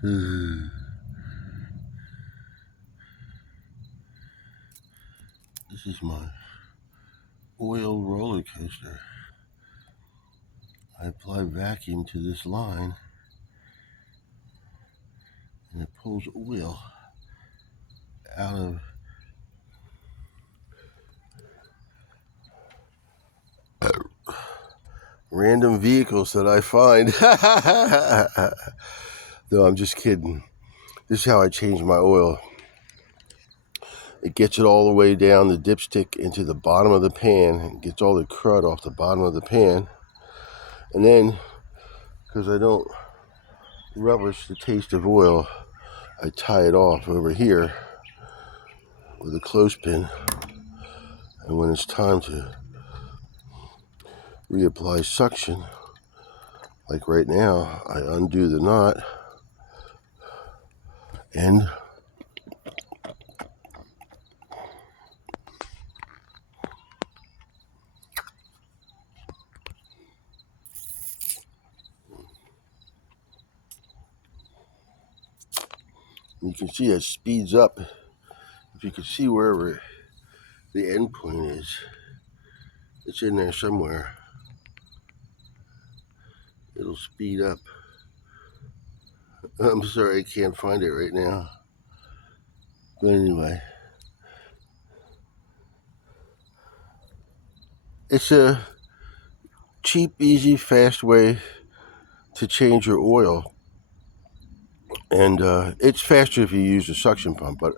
This is my oil roller coaster. I apply vacuum to this line and it pulls oil out of random vehicles that I find. No, I'm just kidding. This is how I change my oil. It gets it all the way down the dipstick into the bottom of the pan and gets all the crud off the bottom of the pan. And then, because I don't relish the taste of oil, I tie it off over here with a clothespin. And when it's time to reapply suction, like right now, I undo the knot and you can see it speeds up. If you can see wherever the end point is, it's in there somewhere. It'll speed up. I'm sorry, I can't find it right now. But anyway, it's a cheap, easy, fast way to change your oil. And it's faster if you use a suction pump, but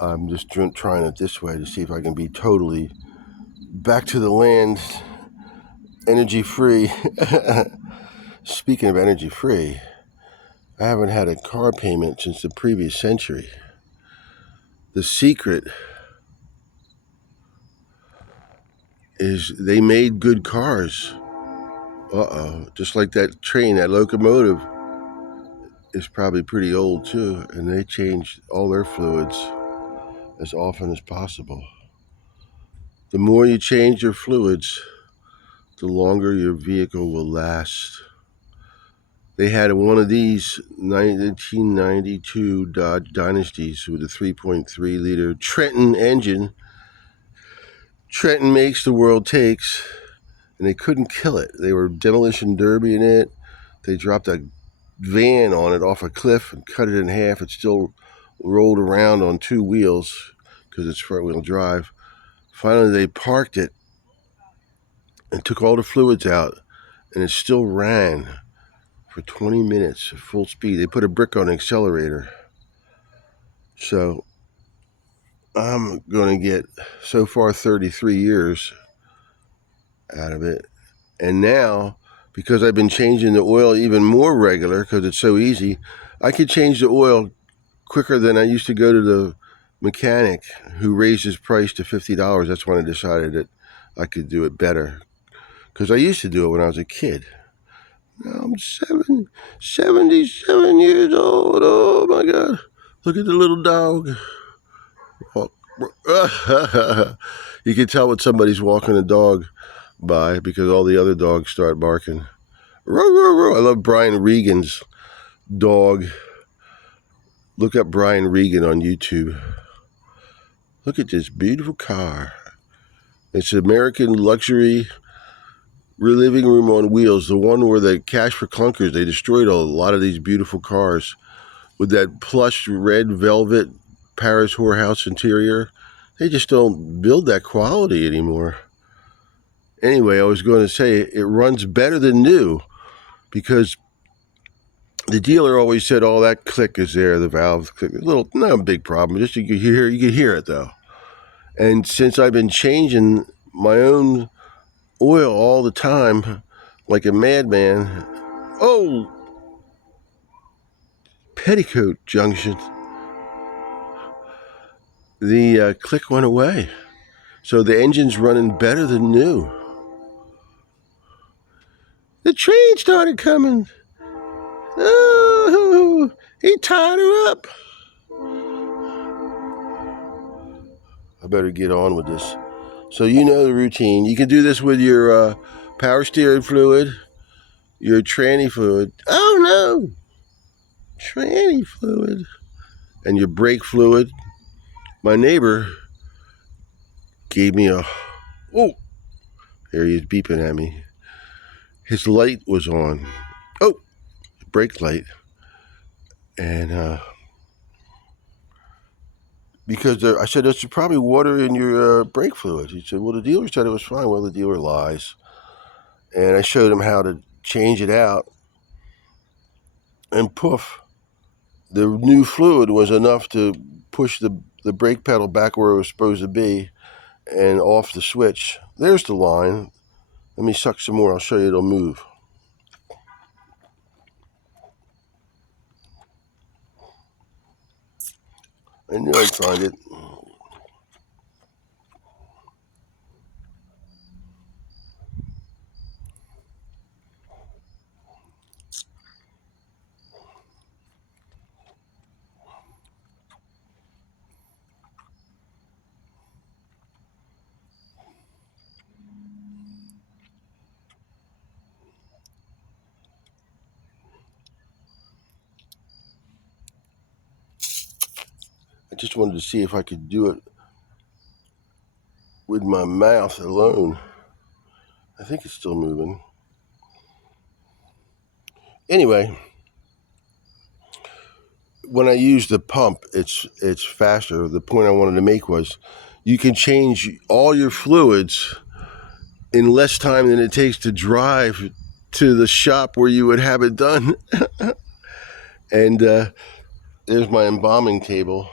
I'm just trying it this way to see if I can be totally back to the land, energy free. Speaking of energy free, I haven't had a car payment since the previous century. The secret is they made good cars. Just like that train, that locomotive is probably pretty old too, and they changed all their fluids as often as possible. The more you change your fluids, the longer your vehicle will last. They had one of these 1992 Dodge Dynasties with a 3.3 liter Trenton engine. Trenton makes, the world takes, and they couldn't kill it. They were demolition derby in it. They dropped a van on it off a cliff and cut it in half. It still rolled around on two wheels because it's front wheel drive. Finally, they parked it and took all the fluids out, and it still ran for 20 minutes at full speed. They put a brick on the accelerator. So I'm going to get, so far, 33 years out of it. And now, because I've been changing the oil even more regular, because it's so easy, I could change the oil quicker than I used to go to the mechanic who raised his price to $50. That's when I decided that I could do it better. Because I used to do it when I was a kid. Now I'm 77 years old. Oh my God. Look at the little dog. You can tell when somebody's walking a dog by because all the other dogs start barking. I love Brian Regan's dog. Look up Brian Regan on YouTube. Look at this beautiful car. It's an American luxury living room on wheels. The one where the Cash for Clunkers, they destroyed a lot of these beautiful cars with that plush red velvet Paris whorehouse interior. They just don't build that quality anymore. Anyway, I was going to say it runs better than new because the dealer always said, "Oh, that click is there, the valve click." Not a big problem. Just you could hear it though. And since I've been changing my own oil all the time, like a madman, oh, Petticoat Junction, the click went away. So the engine's running better than new. The train started coming. Oh, he tied her up. I better get on with this. So you know the routine. You can do this with your power steering fluid, your tranny fluid. Oh no! tranny fluid. And your brake fluid. My neighbor gave me a, oh, there he is beeping at me. His light was on. Oh, brake light. And because I said, there's probably water in your brake fluid. He said, well, the dealer said it was fine. Well, the dealer lies. And I showed him how to change it out. And poof, the new fluid was enough to push the brake pedal back where it was supposed to be and off the switch. There's the line. Let me suck some more. I'll show you it'll move. I knew I'd find it. I just wanted to see if I could do it with my mouth alone. I think it's still moving. Anyway, when I use the pump, it's faster. The point I wanted to make was you can change all your fluids in less time than it takes to drive to the shop where you would have it done. And there's my embalming table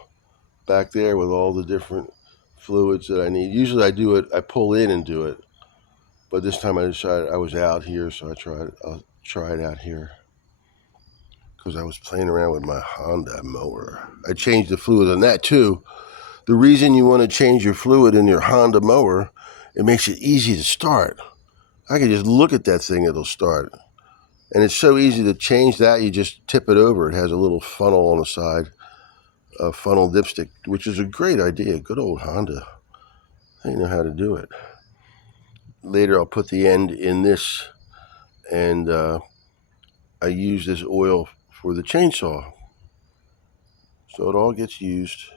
back there with all the different fluids that I need. Usually I pull in and do it. But this time I decided I was out here, so I'll try it out here. Because I was playing around with my Honda mower. I changed the fluid on that too. The reason you want to change your fluid in your Honda mower, it makes it easy to start. I can just look at that thing, it'll start. And it's so easy to change that, you just tip it over. It has a little funnel on the side, a funnel dipstick, which is a great idea. Good old Honda. They know how to do it. Later I'll put the end in this, and I use this oil for the chainsaw. So it all gets used.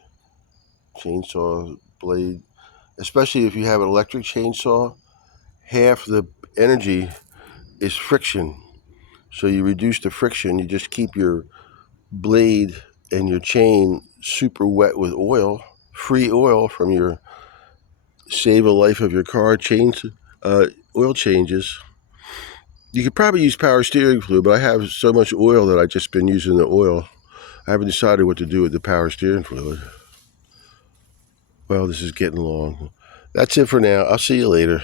Chainsaw blade, especially if you have an electric chainsaw, half the energy is friction. So you reduce the friction, you just keep your blade and your chain super wet with oil, free oil from your save a life of your car oil changes. You could probably use power steering fluid, but I have so much oil that I've just been using the oil. I haven't decided what to do with the power steering fluid. Well, this is getting long. That's it for now. I'll see you later.